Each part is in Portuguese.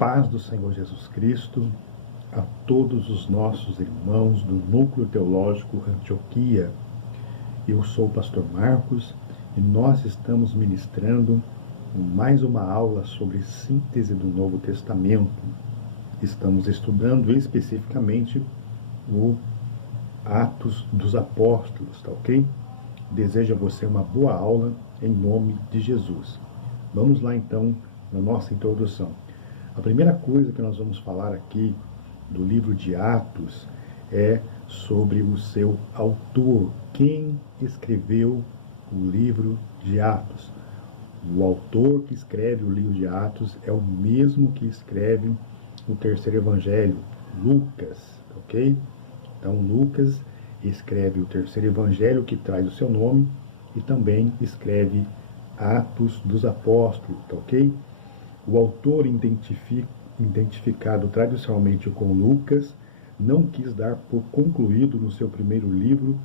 paz do Senhor Jesus Cristo a todos os nossos irmãos do Núcleo Teológico Antioquia. Eu sou o pastor Marcos e nós estamos ministrando mais uma aula sobre síntese do Novo Testamento. Estamos estudando especificamente o Atos dos Apóstolos, tá ok? Desejo a você uma boa aula em nome de Jesus. Vamos lá então na nossa introdução. A primeira coisa que nós vamos falar aqui do livro de Atos é sobre o seu autor. Quem escreveu o livro de Atos? O autor que escreve o livro de Atos é o mesmo que escreve o terceiro evangelho, Lucas, ok? Então Lucas escreve o terceiro evangelho que traz o seu nome e também escreve Atos dos Apóstolos, ok? O autor identificado tradicionalmente com Lucas não quis dar por concluído no seu primeiro livro,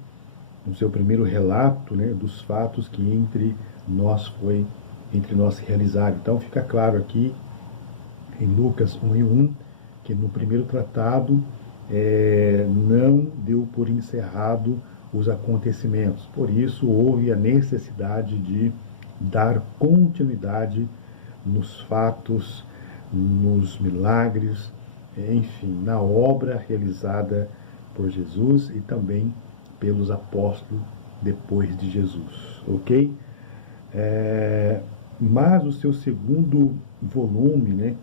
no seu primeiro relato, né, dos fatos que entre nós se realizaram. Então fica claro aqui em Lucas 1:1 que no primeiro tratado não deu por encerrado os acontecimentos. Por isso houve a necessidade de dar continuidade nos fatos, nos milagres, enfim, na obra realizada por Jesus e também pelos apóstolos depois de Jesus, ok? Mas o seu segundo volume, né,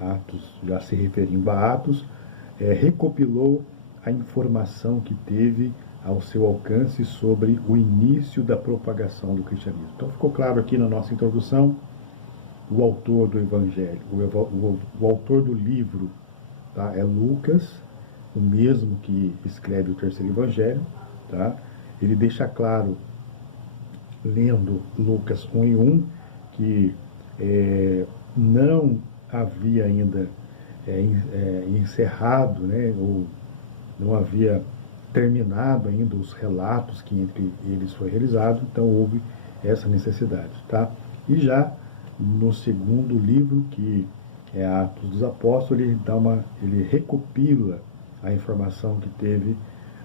Atos, já se referindo a Atos, recopilou a informação que teve ao seu alcance sobre o início da propagação do cristianismo. Então ficou claro aqui na nossa introdução o autor do evangelho, o autor do livro, tá? É Lucas, o mesmo que escreve o terceiro evangelho, tá? Ele deixa claro, lendo Lucas 1:1, que não havia ainda encerrado, né, ou não havia terminado ainda os relatos que entre eles foi realizado, então houve essa necessidade, tá? E já no segundo livro, que é Atos dos Apóstolos, ele recopila a informação que teve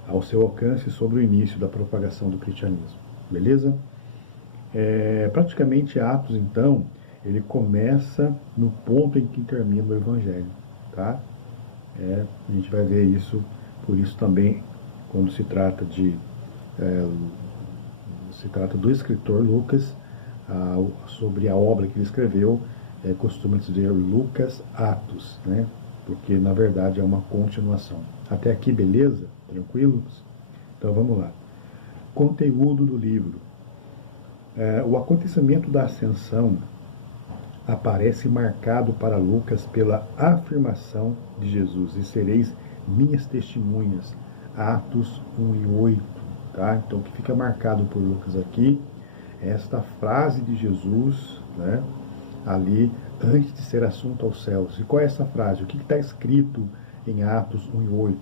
ao seu alcance sobre o início da propagação do cristianismo, beleza? Praticamente Atos, então, ele começa no ponto em que termina o Evangelho, tá? A gente vai ver isso, por isso também, quando se trata do escritor Lucas, sobre a obra que ele escreveu, costuma dizer Lucas Atos, né? Porque na verdade é uma continuação. Até aqui, beleza? Tranquilos? Então vamos lá. Conteúdo do livro. O acontecimento da ascensão aparece marcado para Lucas pela afirmação de Jesus: e sereis minhas testemunhas. Atos 1:8, tá? Então o que fica marcado por Lucas aqui é esta frase de Jesus, né, ali antes de ser assunto aos céus. E qual é essa frase? O que está escrito em Atos 1:8?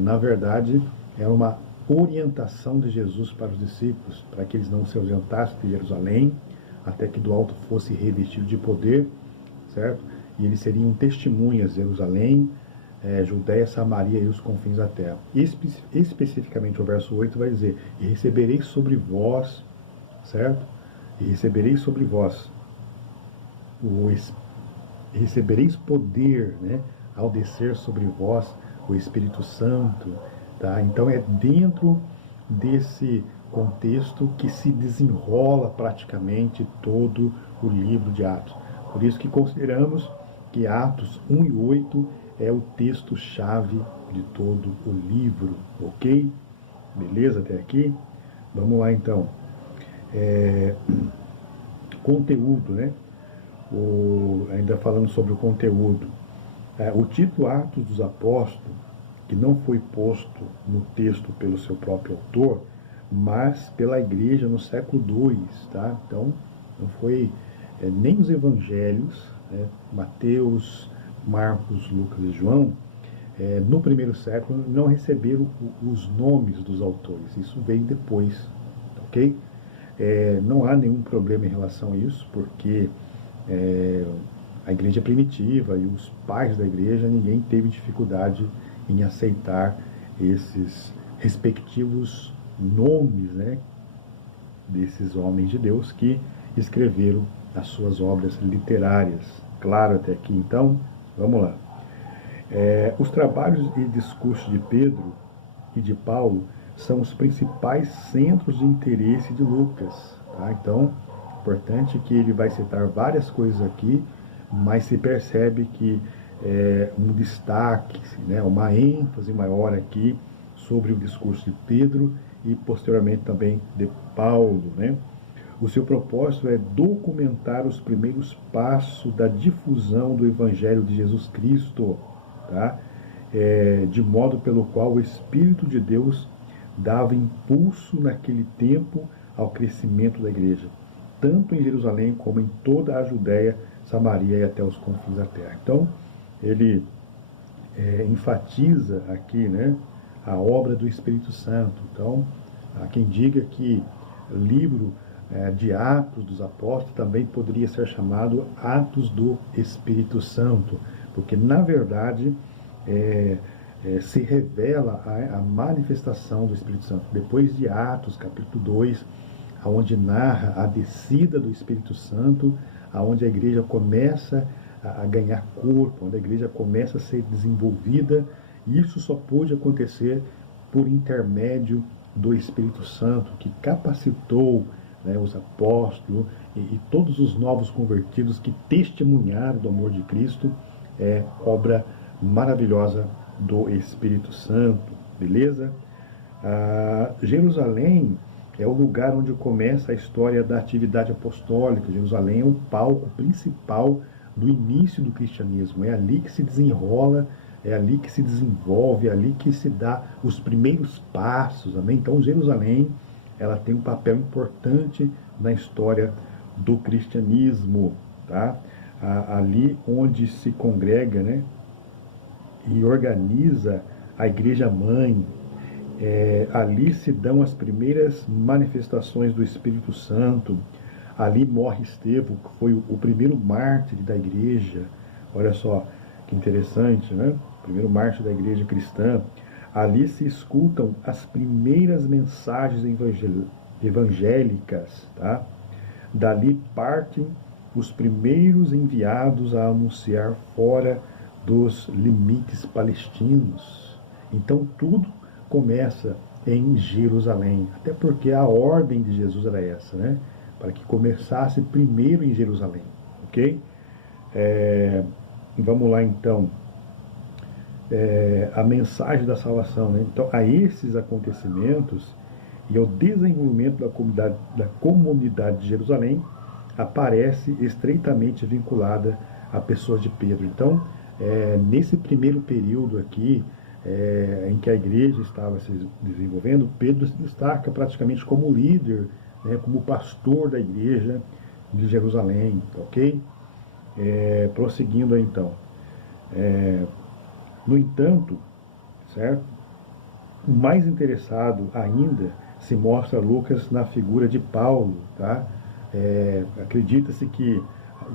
Na verdade, é uma orientação de Jesus para os discípulos, para que eles não se ausentassem de Jerusalém, até que do alto fosse revestido de poder, certo? E eles seriam testemunhas de Jerusalém, Judéia, Samaria e os confins da terra. Especificamente o verso 8 vai dizer: e recebereis sobre vós, certo? E recebereis sobre vós, recebereis poder, né, ao descer sobre vós o Espírito Santo, tá? Então é dentro desse contexto que se desenrola praticamente todo o livro de Atos. Por isso que consideramos que Atos 1:8 é o texto-chave de todo o livro, ok? Beleza até aqui? Vamos lá então. Conteúdo, né? Ainda falando sobre o conteúdo. O título Atos dos Apóstolos, que não foi posto no texto pelo seu próprio autor, mas pela igreja no século II, tá? Então, não foi nem os evangelhos, né, Mateus, Marcos, Lucas e João, no primeiro século não receberam os nomes dos autores. Isso veio depois, ok? Não há nenhum problema em relação a isso, porque a igreja primitiva e os pais da igreja, ninguém teve dificuldade em aceitar esses respectivos nomes, né, desses homens de Deus que escreveram as suas obras literárias. Claro até aqui, então, vamos lá. Os trabalhos e discursos de Pedro e de Paulo são os principais centros de interesse de Lucas. Tá? Então, importante que ele vai citar várias coisas aqui, mas se percebe que um destaque, né, uma ênfase maior aqui sobre o discurso de Pedro e posteriormente também de Paulo, né? O seu propósito é documentar os primeiros passos da difusão do Evangelho de Jesus Cristo, tá? De modo pelo qual o Espírito de Deus dava impulso naquele tempo ao crescimento da igreja, tanto em Jerusalém como em toda a Judéia, Samaria e até os confins da terra. Então, ele enfatiza aqui, né, a obra do Espírito Santo. Então, há quem diga que o livro de Atos dos Apóstolos também poderia ser chamado Atos do Espírito Santo, porque, na verdade, se revela a manifestação do Espírito Santo. Depois de Atos, capítulo 2, onde narra a descida do Espírito Santo, onde a igreja começa a ganhar corpo, onde a igreja começa a ser desenvolvida, e isso só pôde acontecer por intermédio do Espírito Santo, que capacitou, né, os apóstolos e todos os novos convertidos que testemunharam do amor de Cristo. Obra maravilhosa do Espírito Santo, beleza? Jerusalém é o lugar onde começa a história da atividade apostólica. Jerusalém é o palco principal do início do cristianismo. É ali que se desenrola, é ali que se desenvolve, é ali que se dá os primeiros passos, amém? Então, Jerusalém, ela tem um papel importante na história do cristianismo, tá? Ali onde se congrega, né, e organiza a igreja mãe, ali se dão as primeiras manifestações do Espírito Santo. Ali morre Estevão, que foi o primeiro mártir da igreja. Olha só que interessante, né? O primeiro mártir da igreja cristã. Ali se escutam as primeiras mensagens evangélicas, tá? Dali partem os primeiros enviados a anunciar fora dos limites palestinos. Então tudo começa em Jerusalém, até porque a ordem de Jesus era essa, né? Para que começasse primeiro em Jerusalém, ok? Vamos lá então, a mensagem da salvação, né? Então, a esses acontecimentos e ao desenvolvimento da comunidade de Jerusalém, aparece estreitamente vinculada à pessoa de Pedro. Então, nesse primeiro período aqui, em que a igreja estava se desenvolvendo, Pedro se destaca praticamente como líder, né, como pastor da igreja de Jerusalém, ok? Prosseguindo aí, então. No entanto, certo? O mais interessado ainda se mostra Lucas na figura de Paulo, tá? Acredita-se que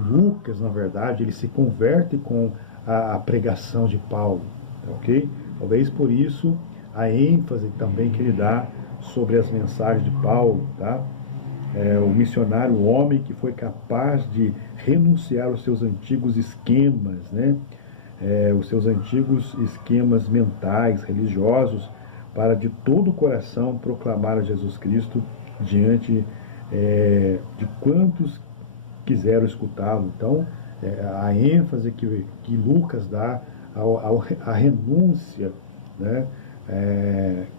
Lucas, na verdade, ele se converte com a pregação de Paulo, ok? Talvez por isso a ênfase também que ele dá sobre as mensagens de Paulo, tá? O missionário, o homem que foi capaz de renunciar aos seus antigos esquemas, né? Os seus antigos esquemas mentais, religiosos, para de todo o coração proclamar a Jesus Cristo diante de quantos quiseram escutá-lo. Então, a ênfase que Lucas dá à renúncia, né,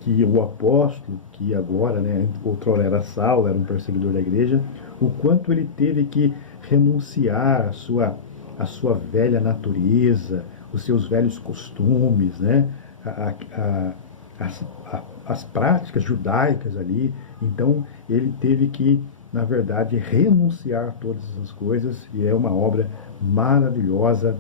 que o apóstolo, que agora, né, outrora era Saulo, era um perseguidor da igreja, o quanto ele teve que renunciar à sua velha natureza, os seus velhos costumes, né, as práticas judaicas ali. Então, ele teve que, na verdade, renunciar a todas essas coisas, e é uma obra maravilhosa,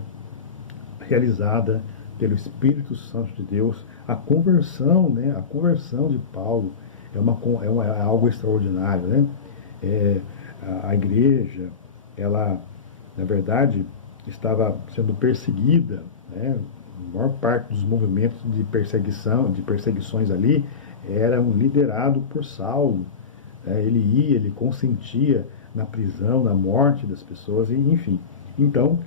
realizada pelo Espírito Santo de Deus. A conversão, né, a conversão de Paulo é algo extraordinário, né? A igreja, ela, na verdade, estava sendo perseguida, né? A maior parte dos movimentos de perseguição, de perseguições ali, eram liderados por Saulo. Ele ia, ele consentia na prisão, na morte das pessoas, enfim. Então,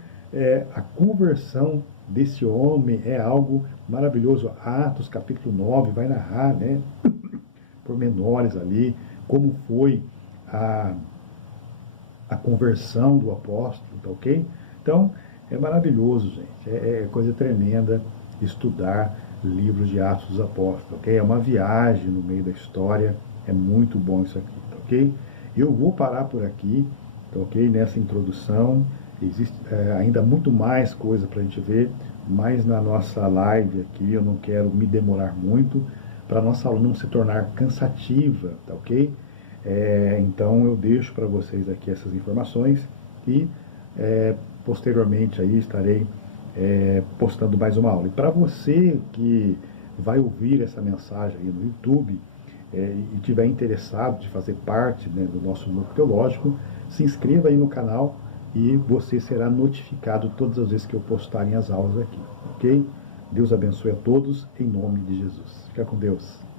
a conversão desse homem é algo maravilhoso. Atos capítulo 9 vai narrar, né, pormenores ali, como foi a conversão do apóstolo, tá ok? Então, é maravilhoso, gente. É coisa tremenda estudar livros de Atos dos Apóstolos, ok? É uma viagem no meio da história. É muito bom isso aqui, tá ok? Eu vou parar por aqui, tá ok? Nessa introdução. Existe ainda muito mais coisa para a gente ver, mas na nossa live aqui eu não quero me demorar muito, para a nossa aula não se tornar cansativa, tá ok? Então eu deixo para vocês aqui essas informações e posteriormente aí estarei postando mais uma aula. E para você que vai ouvir essa mensagem aí no YouTube e tiver interessado de fazer parte, né, do nosso núcleo teológico, se inscreva aí no canal e você será notificado todas as vezes que eu postarem as aulas aqui, ok? Deus abençoe a todos, em nome de Jesus. Fica com Deus.